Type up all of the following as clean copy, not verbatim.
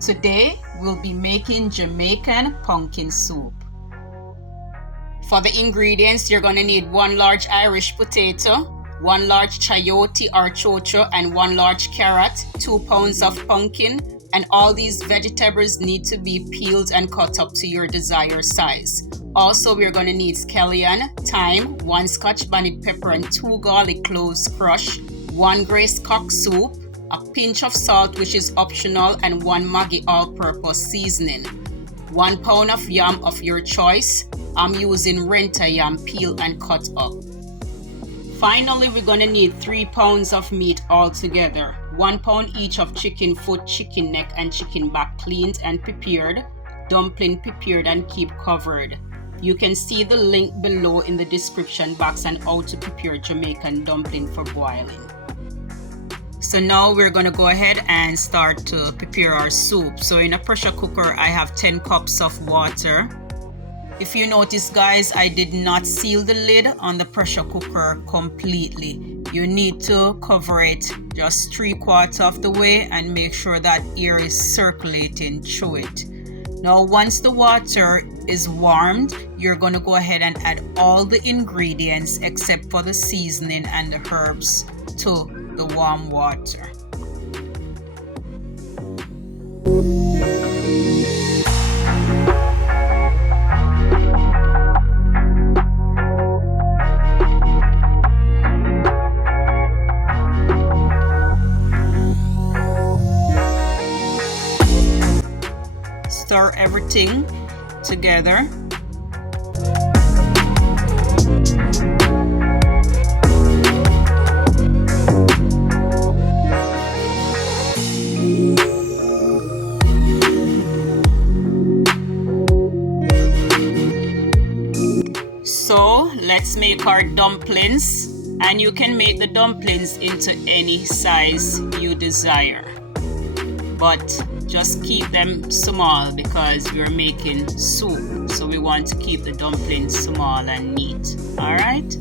Today we'll be making Jamaican pumpkin soup. For the ingredients, you're going to need 1 large Irish potato, 1 large chayote or chocho, and 1 large carrot, 2 pounds of pumpkin, and all these vegetables need to be peeled and cut up to your desired size. Also, we're going to need scallion, thyme, 1 scotch bonnet pepper, and 2 garlic cloves crushed, 1 grace cock soup, a pinch of salt which is optional, and 1 Maggi all-purpose seasoning. 1 pound of yam of your choice. I'm using renta yam, peeled and cut up. Finally, we're going to need 3 pounds of meat altogether. 1 pound each of chicken foot, chicken neck, and chicken back cleaned and prepared. Dumpling prepared and keep covered. You can see the link below in the description box on how to prepare Jamaican dumpling for boiling. So now we're going to go ahead and start to prepare our soup. So in a pressure cooker, I have 10 cups of water. If you notice, guys, I did not seal the lid on the pressure cooker completely. You need to cover it just 3/4 of the way and make sure that air is circulating through it. Now, once the water is warmed, you're going to go ahead and add all the ingredients except for the seasoning and the herbs to the warm water. Stir everything together. So let's make our dumplings, and you can make the dumplings into any size you desire, but just keep them small because we're making soup, so we want to keep the dumplings small and neat. All right.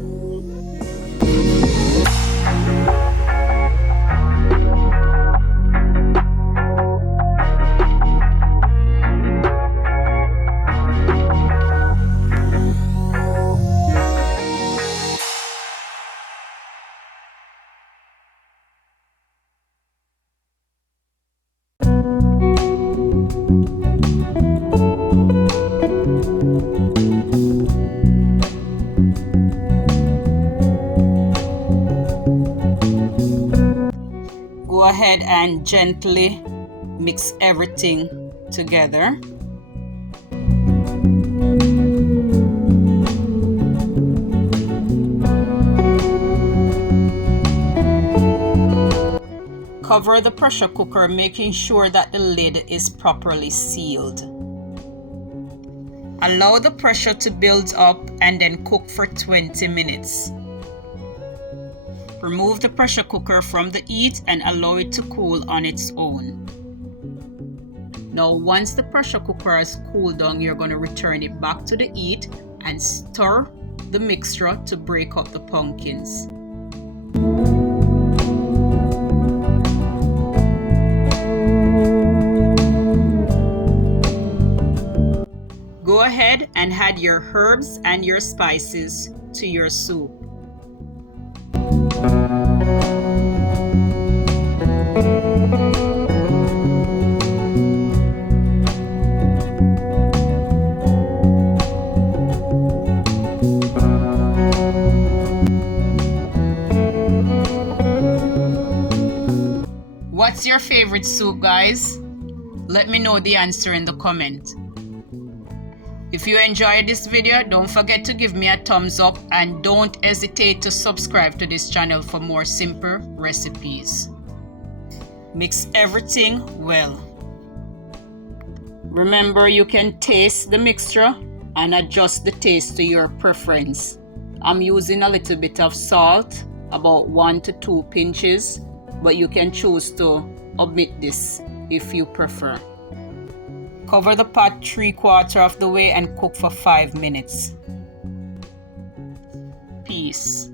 Go ahead and gently mix everything together. Cover the pressure cooker, making sure that the lid is properly sealed. Allow the pressure to build up and then cook for 20 minutes. Remove the pressure cooker from the heat and allow it to cool on its own. Now, once the pressure cooker has cooled down, you're going to return it back to the heat and stir the mixture to break up the pumpkins. Go ahead and add your herbs and your spices to your soup. What's your favorite soup, guys? Let me know the answer in the comment. If you enjoyed this video, don't forget to give me a thumbs up and don't hesitate to subscribe to this channel for more simple recipes. Mix everything well. Remember, you can taste the mixture and adjust the taste to your preference. I'm using a little bit of salt, about 1 to 2 pinches, but you can choose to omit this if you prefer. Cover the pot 3/4 of the way and cook for 5 minutes. Peace.